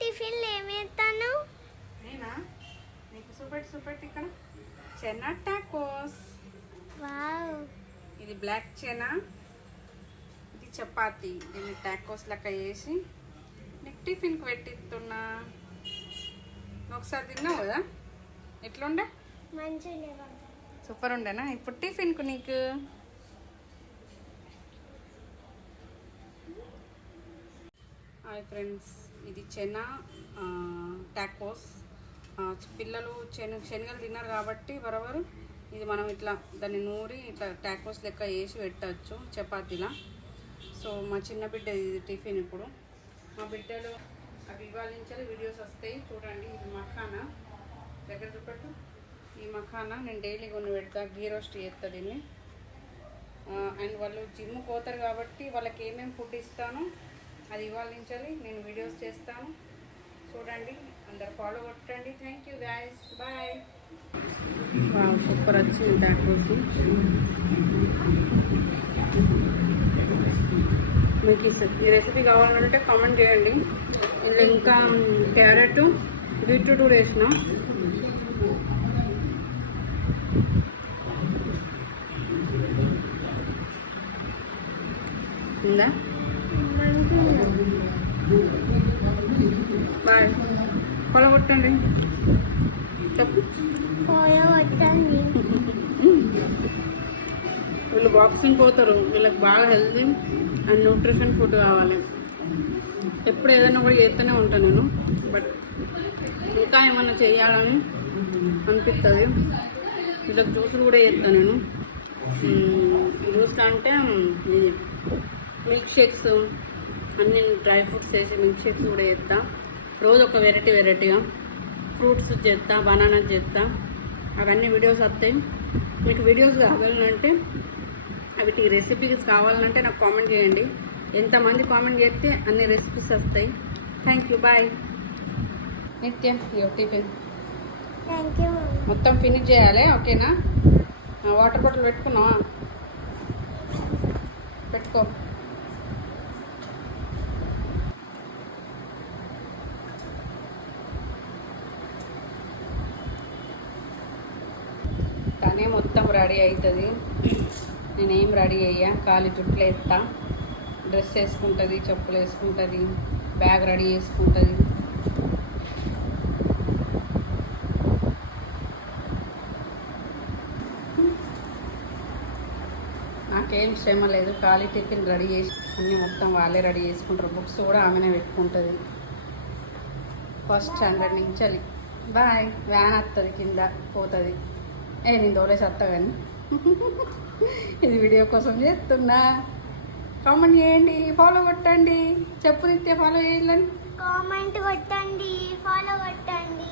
Tiffin ఏమేస్తాను? నేనా నీకు super ఇక్కడ చెనా టాకోస్. వావ్, ఇది బ్లాక్ చెనా, ఇది చపాతి. దీన్ని టాకోస్ లెక్క చేసి నీకు టిఫిన్కి పెట్టిస్తున్నా. ఒకసారి తిన్నావు కదా, ఎట్లుండే? మంచిగా సూపర్ ఉండేనా? ఇప్పుడు టిఫిన్కు నీకు హాయ్ ఫ్రెండ్స్, ఇది చెనా టాకోస్. పిల్లలు శనగలు తిన్నారు కాబట్టి బరాబరు ఇది మనం ఇట్లా దాన్ని నూరి ఇట్లా టాకోస్ లెక్క వేసి పెట్టచ్చు చపాతీలా. సో మా చిన్న బిడ్డ ఇది టిఫిన్. ఇప్పుడు మా బిడ్డలు అవి ఇవ్వాలించాలి వీడియోస్ వస్తాయి చూడండి. ఇది మఖానా, దగ్గర చూపెట్టు. ఈ మఖానా నేను డైలీ కొన్ని పెడతా, గీ రోస్ట్ చేస్తా దీన్ని. అండ్ వాళ్ళు జిమ్ పోతారు కాబట్టి వాళ్ళకి ఏమేమి ఫుడ్ ఇస్తాను అది ఇవ్వాలించాలి, నేను వీడియోస్ చేస్తాను చూడండి. అందరు ఫాలో కొట్టండి. Thank you guys, bye. Super వచ్చింది టాకోస్. మీకు ఈ రెసిపీ కావాలంటే కామెంట్ చేయండి. ఇందులో ఇంకా క్యారెట్, బీట్రూట్ కూడా వేసిన. ఉందా? బాయ్. ఫాలో కొట్టండి. చెప్పు. వీళ్ళు బాక్సింగ్ పోతారు, వీళ్ళకి బాగా హెల్తీ అండ్ న్యూట్రిషన్ ఫుడ్ కావాలి. ఎప్పుడు ఏదైనా కూడా చేస్తూనే ఉంటాను నేను, బట్ ఇంకా ఏమన్నా చేయాలని అనిపిస్తుంది. వీళ్ళకి జ్యూసులు కూడా చేస్తాను నేను. జ్యూస్ అంటే ఇది మిల్క్ షేక్స్, అన్ని డ్రై ఫ్రూట్స్ వేసి మిల్క్ షేక్స్ కూడా చేస్తా. రోజు ఒక వెరైటీగా ఫ్రూట్స్ చేస్తా, బనానాస్ చేస్తా. అవన్నీ వీడియోస్ వస్తాయి. మీకు వీడియోస్ కావాలంటే వీటి రెసిపీస్ కావాలంటే నాకు కామెంట్ చేయండి. ఎంతమంది కామెంట్ చేస్తే అన్ని రెసిపీస్ వస్తాయి. Thank you, bye. Nitya tiffin మొత్తం ఫినిష్ చేయాలి, ఓకేనా? వాటర్ బాటిల్ పెట్టుకున్నావా? పెట్టుకో. కానీ మొత్తం రెడీ అవుతుంది. నేనేం రెడీ అయ్యా, కాలి జుట్లు వేస్తా, డ్రెస్ వేసుకుంటుంది, చెప్పులు వేసుకుంటుంది, బ్యాగ్ రెడీ చేసుకుంటుంది. నాకేం శ్రమ లేదు, ఖాళీ టిఫిన్ రెడీ చేసి అన్నీ మొత్తం వాళ్ళే రెడీ చేసుకుంటారు. బుక్స్ కూడా ఆమెనే పెట్టుకుంటుంది. ఫస్ట్ స్టాండర్డ్ నుంచి. బాయ్. వ్యాన్ వస్తుంది, కింద పోతుంది. నేను దోలేసి వస్తా కానీ ఇది వీడియో కోసం చేస్తున్నా. కామెంట్ చేయండి, ఫాలో కొట్టండి. చెప్పు నిత్య, ఫాలో చేయాలని కామెంట్ కొట్టండి, ఫాలో కొట్టండి.